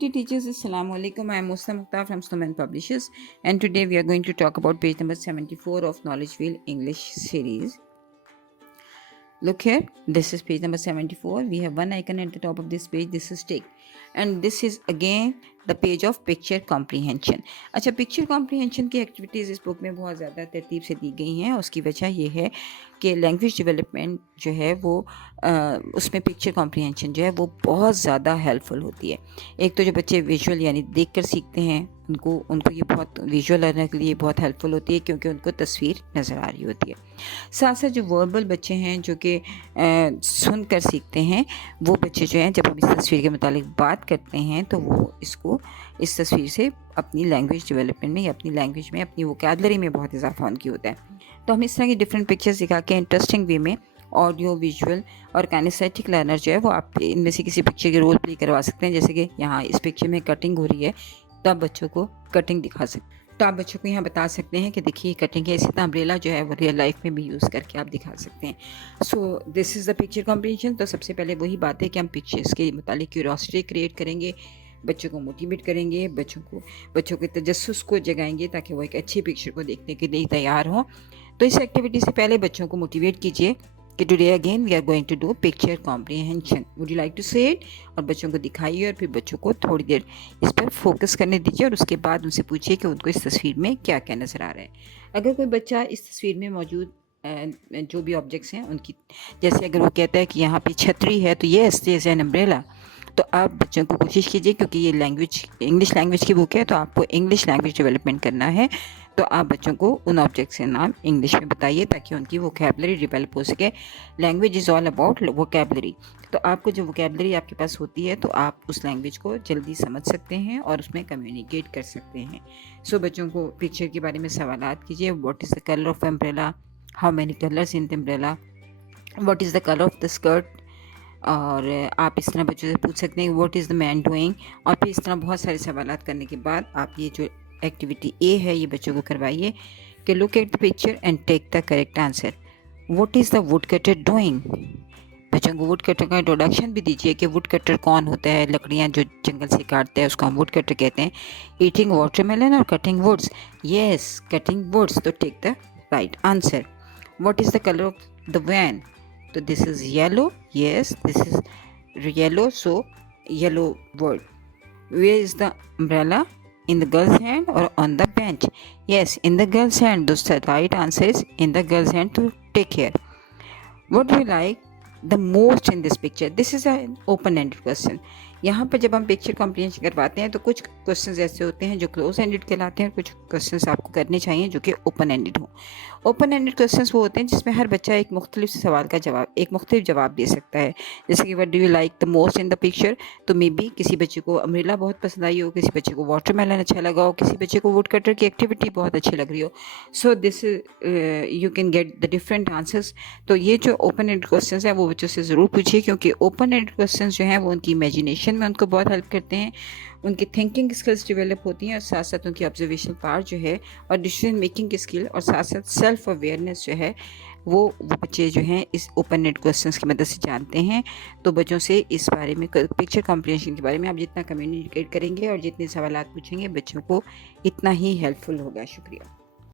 Respected teachers, Assalamu alaikum. I am Musta Mukhtar from Snowman Publishers, and today we are going to talk about page number 74 of Knowledge Wheel English series. Look here, this is page number 74. We have one icon at the top of this page. This is tick, and this is again the page of picture comprehension. अच्छा, picture comprehension की activities इस book में बहुत ज़्यादा तरतीब से दी गई हैं. उसकी वजह ये है कि लैंग्वेज डेवलपमेंट जो है वो उसमें पिक्चर कॉम्प्रीहेंशन जो है वो बहुत ज़्यादा हेल्पफुल होती है. एक तो जो बच्चे विजुअल यानी देख कर सीखते हैं उनको ये बहुत विजुअल लर्नर के लिए बहुत हेल्पफुल होती है क्योंकि उनको तस्वीर नज़र आ रही होती है. साथ साथ जो वर्बल बच्चे हैं जो कि सुन कर सीखते हैं, वो बच्चे जो हैं जब हम इस तस्वीर के मुतालिक बात करते हैं तो वो इस तस्वीर से अपनी लैंग्वेज डेवलपमेंट में या अपनी लैंग्वेज में अपनी वोकैबुलरी में बहुत इजाफा उनकी होता है. तो हम इस तरह की डिफरेंट पिक्चर्स दिखा के इंटरेस्टिंग वे में ऑडियो विजुअल और काइनेस्थेटिक लर्नर जो है वो आप इनमें से किसी पिक्चर के रोल प्ले करवा सकते हैं. जैसे कि यहाँ इस पिक्चर में कटिंग हो रही है तो आप बच्चों को कटिंग दिखा सकते हैं. तो आप बच्चों को यहाँ बता सकते हैं कि देखिए कटिंग है. इसी तरह अम्ब्रेला जो है वो रियल लाइफ में भी यूज़ करके आप दिखा सकते हैं. So this is the picture comprehension. तो सबसे पहले वही बात है कि हम पिक्चर्स के मुतालिक क्यूरियोसिटी क्रिएट करेंगे, बच्चों को मोटिवेट करेंगे, बच्चों के तजस्सुस को जगाएंगे ताकि वो एक अच्छी पिक्चर को देखने के लिए तैयार हों. तो इस एक्टिविटी से पहले बच्चों को मोटिवेट कीजिए कि today again we are going to do picture comprehension. Would you like to say it? और बच्चों को दिखाइए और फिर बच्चों को थोड़ी देर इस पर फोकस करने दीजिए और उसके बाद उनसे पूछिए कि उनको इस तस्वीर में क्या क्या नज़र आ रहा है. अगर कोई बच्चा इस तस्वीर में मौजूद जो भी ऑब्जेक्ट्स हैं उनकी, जैसे अगर वो कहता है कि यहाँ पे छतरी है तो ये इज एन अम्ब्रेला, तो आप बच्चों को कोशिश कीजिए, क्योंकि ये लैंग्वेज इंग्लिश लैंग्वेज की बुक है तो आपको इंग्लिश लैंग्वेज डेवलपमेंट करना है. तो आप बच्चों को उन ऑब्जेक्ट्स के नाम इंग्लिश में बताइए ताकि उनकी वोकैबुलरी डेवलप हो सके. Language is all about vocabulary. तो आपको जो वोकैबुलरी आपके पास होती है तो आप उस लैंग्वेज को जल्दी समझ सकते हैं और उसमें कम्युनिकेट कर सकते हैं. सो बच्चों को पिक्चर के बारे में सवालात कीजिए. What is the colour of umbrella, how many colours in the umbrella, what is the colour of the skirt. और आप इस तरह बच्चों से पूछ सकते हैं what is the man doing. और फिर इस तरह बहुत सारे सवालात करने के बाद आप ये जो एक्टिविटी ए है ये बच्चों को करवाइए कि look at the picture and take the correct answer. What is the wood cutter doing. बच्चों को वुड कटर का इंट्रोडक्शन भी दीजिए कि वुड कटर कौन होता है. लकड़ियाँ जो जंगल से काटते हैं उसको हम वुड कटर कहते हैं. ईटिंग वाटरमेलन और cutting woods. Yes, cutting woods. तो take the right answer. What is the colour of the van. तो this is yellow. Yes, this is yellow, so yellow word. Where is the umbrella? In the girl's hand or on the bench? Yes, in the girl's hand. The right answer is in the girl's hand. To take care. What do you like the most in this picture? This is an open-ended question. यहाँ पर जब हम picture comprehension करवाते हैं तो कुछ questions ऐसे होते हैं जो क्लोज एंडेड कहलाते हैं, कुछ क्वेश्चंस आपको करने चाहिए जो कि ओपन एंडेड हो. ओपन एंडेड क्वेश्चंस वो होते हैं जिसमें हर बच्चा एक मुख्तलिफ सवाल का एक मुख्तलिफ जवाब दे सकता है. जैसे कि what do you like the most in the picture. तो मे बी किसी बच्चे को अम्ब्रेला बहुत पसंद आई हो, किसी बच्चे को वाटरमेलन अच्छा लगा हो, किसी बच्चे को वुड कटर की एक्टिविटी बहुत अच्छी लग रही हो. So this you can get the different answers. तो ये जो ओपन एंडेड क्वेश्चंस हैं वो बच्चों से ज़रूर पूछिए, क्योंकि ओपन एंडेड क्वेश्चंस जो हैं वो उनकी इमेजिनेशन में उनको बहुत हेल्प करते हैं, उनकी थिंकिंग स्किल्स डेवलप होती हैं और साथ साथ उनकी ऑब्जर्वेशन पावर जो है और डिसीजन मेकिंग की स्किल और साथ साथ सेल्फ अवेयरनेस जो है वो बच्चे जो हैं इस ओपन एंडेड क्वेश्चंस की मदद से जानते हैं. तो बच्चों से इस बारे में पिक्चर कॉम्प्रीहेंशन के बारे में आप जितना कम्युनिकेट करेंगे और जितने सवाल पूछेंगे बच्चों को इतना ही हेल्पफुल होगा. शुक्रिया.